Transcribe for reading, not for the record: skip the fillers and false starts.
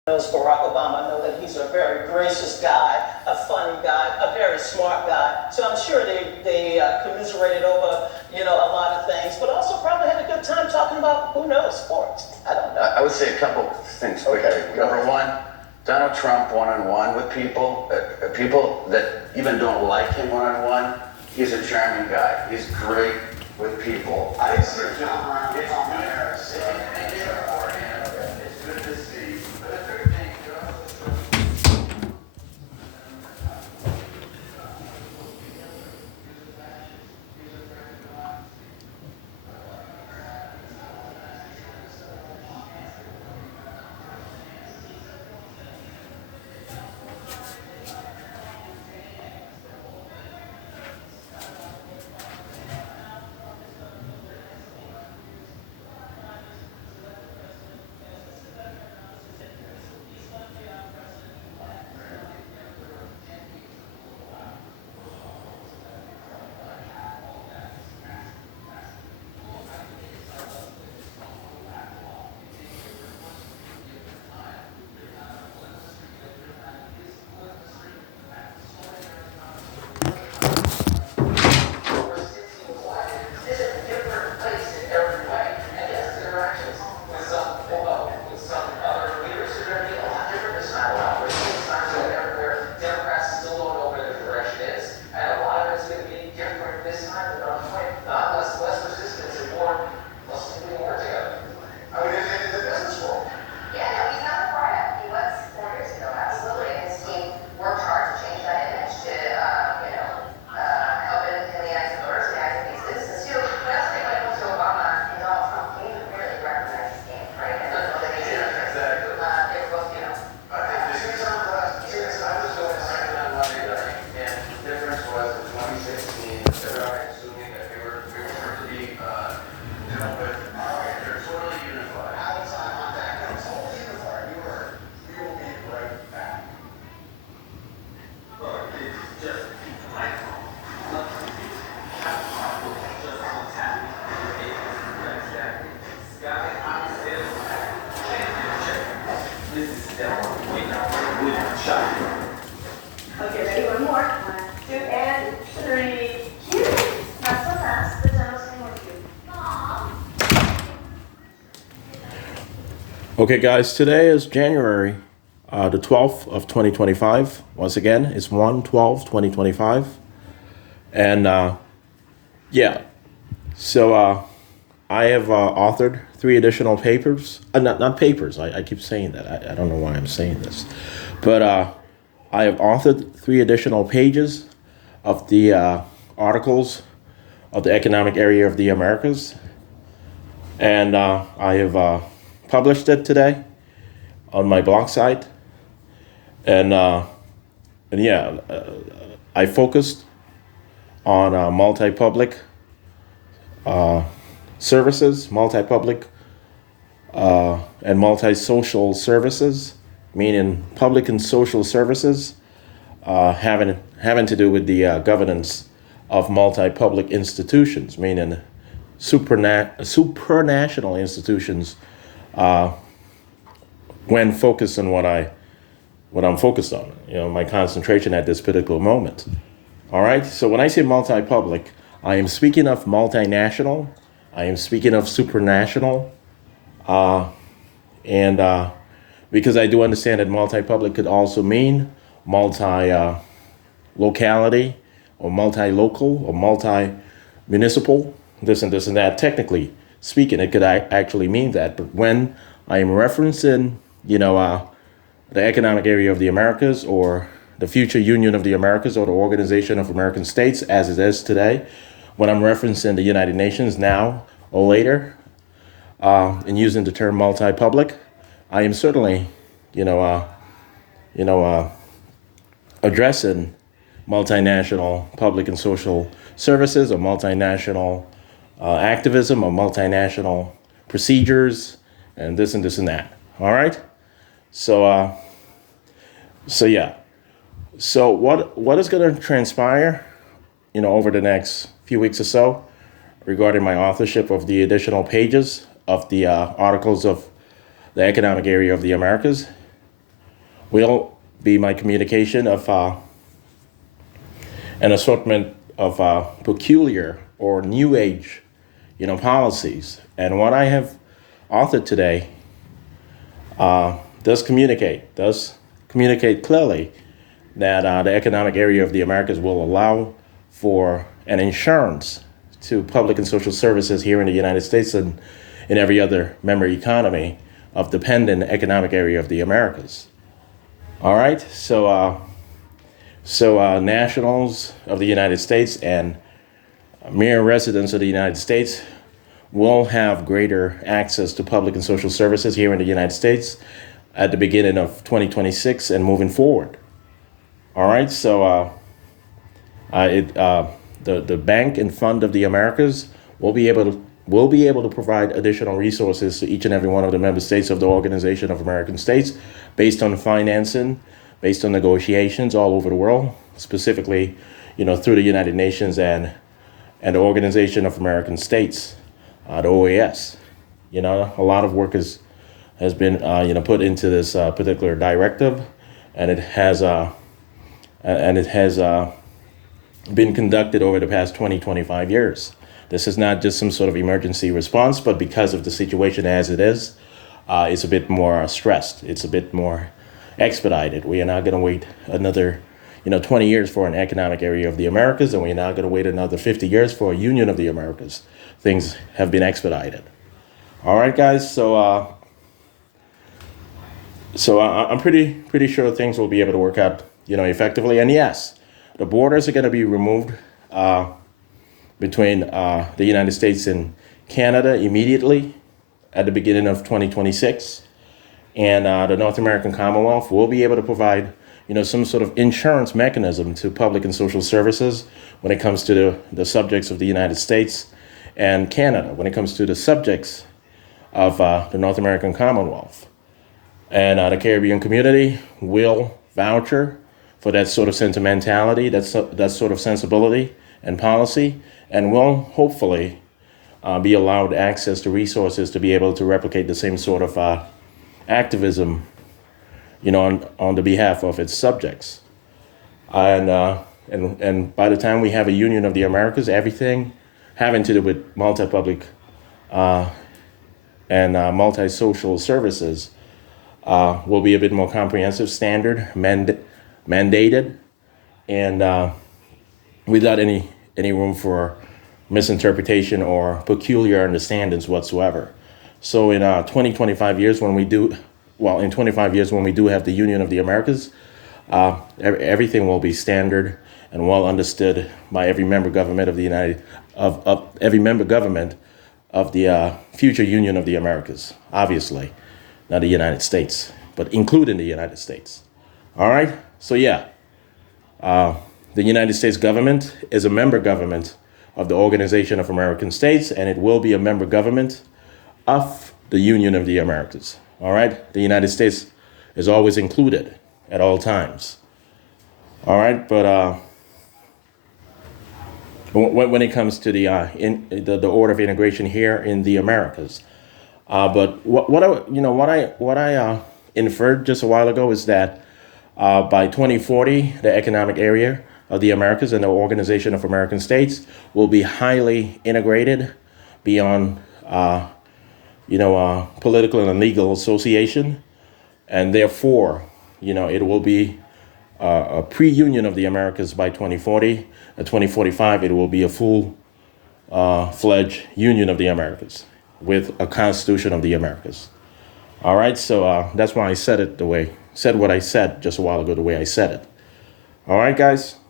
knows Barack Obama. I know that he's a very gracious guy, a funny guy, a very smart guy. So I'm sure they commiserated over, a lot of things, but also probably had a good time talking about, who knows, sports. I don't know. I would say a couple things quickly. Okay, Number one, Donald Trump one-on-one with people that even don't like him one-on-one. He's a charming guy. He's great with people. I didn't see John around. It's good to see. But the third thing, Okay, ready? One more. 1, 2, and 3. Cute. Not so fast. The dentist can with you. Okay, guys, today is January the 12th of 2025. Once again, it's 1/12/2025. And so I have authored 3 additional papers. Not papers, I keep saying that. I don't know why I'm saying this. But I have authored 3 additional pages of the articles of the Economic Area of the Americas. And I have published it today on my blog site. And I focused on multi-public services, multi-public and multi-social services, meaning public and social services having to do with the governance of multi-public institutions, meaning supranational institutions, when focused on what I'm focused on, my concentration at this particular moment. All right. So when I say multi-public, I am speaking of multinational. I am speaking of supranational, and because I do understand that multi-public could also mean multi-locality or multi-local or multi-municipal, this and that. Technically speaking, it could actually mean that. But when I am referencing, the Economic Area of the Americas or the future Union of the Americas or the Organization of American States as it is today, when I'm referencing the United Nations now or later, and using the term multi-public, I am certainly, addressing multinational public and social services or multinational activism or multinational procedures and this and that. All right. So yeah. So what is going to transpire, over the next few weeks or so regarding my authorship of the additional pages of the articles of the Economic Area of the Americas will be my communication of an assortment of peculiar or new age, policies. And what I have authored today does communicate clearly that the economic area of the Americas will allow for an insurance to public and social services here in the United States and in every other member economy of dependent economic area of the Americas. All right, so nationals of the United States and mere residents of the United States will have greater access to public and social services here in the United States at the beginning of 2026 and moving forward. All right, so the Bank and Fund of the Americas will be able to provide additional resources to each and every one of the member states of the Organization of American States based on financing, based on negotiations all over the world, specifically, through the United Nations and the Organization of American States, the OAS. A lot of work has been put into this particular directive, and it has been conducted over the past 25 years. This is not just some sort of emergency response, but because of the situation as it is, it's a bit more stressed. It's a bit more expedited. We are not going to wait another 20 years for an economic area of the Americas, and we're not going to wait another 50 years for a union of the Americas. Things have been expedited. All right, guys. So I'm pretty sure things will be able to work out, effectively. And yes, the borders are going to be removed between the United States and Canada immediately at the beginning of 2026. And the North American Commonwealth will be able to provide, some sort of insurance mechanism to public and social services when it comes to the subjects of the United States and Canada, when it comes to the subjects of the North American Commonwealth. And the Caribbean community will voucher for that sort of sentimentality, that sort of sensibility and policy, and will hopefully be allowed access to resources to be able to replicate the same sort of activism, on the behalf of its subjects. And by the time we have a Union of the Americas, everything having to do with multi-public and multi-social services will be a bit more comprehensive, standard, mandated, and without any room for misinterpretation or peculiar understandings whatsoever. So in 25 years when we do have the Union of the Americas, everything will be standard and well understood by every member government of the every member government of the future Union of the Americas. Obviously, not the United States, but including the United States. All right. So yeah, the United States government is a member government of the Organization of American States, and it will be a member government of the Union of the Americas. All right. The United States is always included at all times. All right. But when it comes to the order of integration here in the Americas, but what I inferred just a while ago is that by 2040, the economic area of the Americas and the Organization of American States will be highly integrated beyond, political and legal association, and therefore, it will be a pre-union of the Americas by 2040. At 2045, it will be a full-fledged union of the Americas with a Constitution of the Americas. All right, so that's why I said what I said just a while ago, the way I said it. All right, guys.